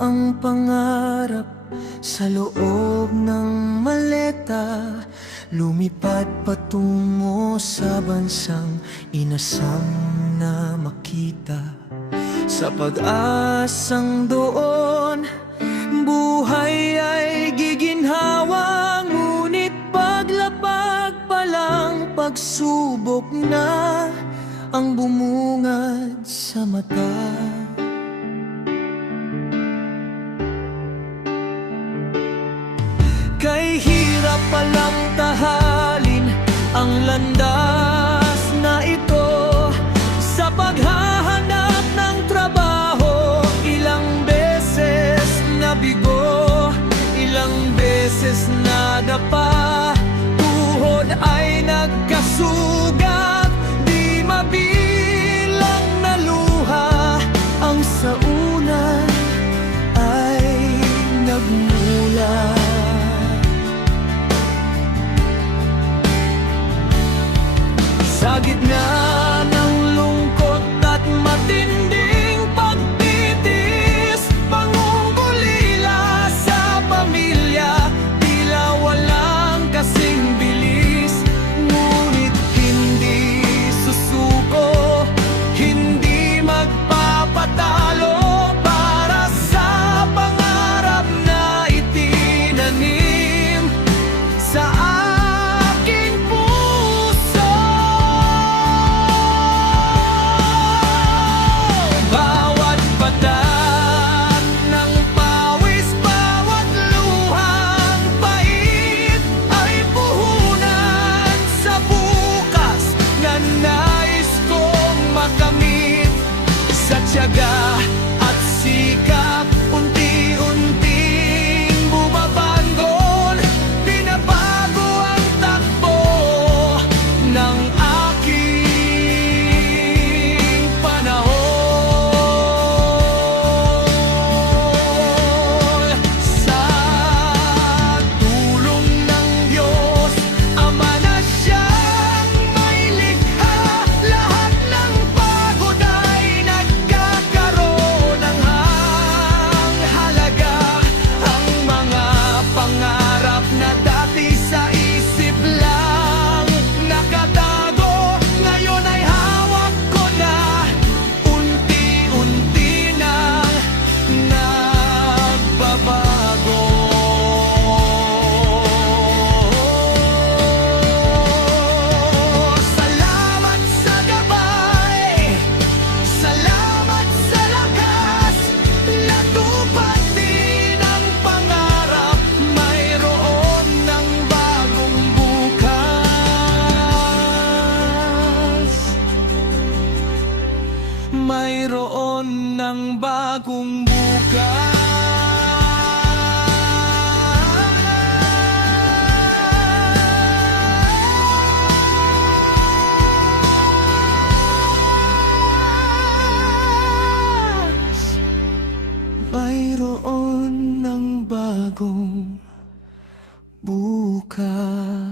ang pangarap sa loob ng maleta, lumipad patungo sa bansang inasam na makita. Sa pag-asang doon, buhay ay giginhawa, ngunit paglapag pa lang, pagsubok na ang bumungad sa mata. Kay hirap palang tahalin ang landas na ito. Sa paghahanap ng trabaho, ilang beses nabigo, ilang beses nadapa, tuhod ay nagkasugat, di mabilang na luha, ang sa una ay nagmula. Sa gitna ng lungkot at matinding pagtitiis, pangungulila sa pamilya, tila walang kasing bilis. Ngunit hindi susuko, hindi magpapatalo, para sa pangarap na itinanim sa aking puso. Bawat patak ng pawis, bawat luhang pait ay puhunan sa bukas na nais kong makamit. Sa tiyaga at sikap, unti-unting bumabangon, binabago ang takbo ng aking panahon. Sa tulong ng Diyos, Ama na siyang may likha, lahat ng pagod ay nagkakaroon ng halaga. Ang mga pangarap na dati sa isip lang nakatago, ngayon ay hawak ko na, unti-unti nang nagbabago. Salamat sa gabay, salamat sa lakas, natupad din ang pangarap, mayroon ng bagong bukas. Mayroon ng bagong bukas. Mayroon ng bagong bukas.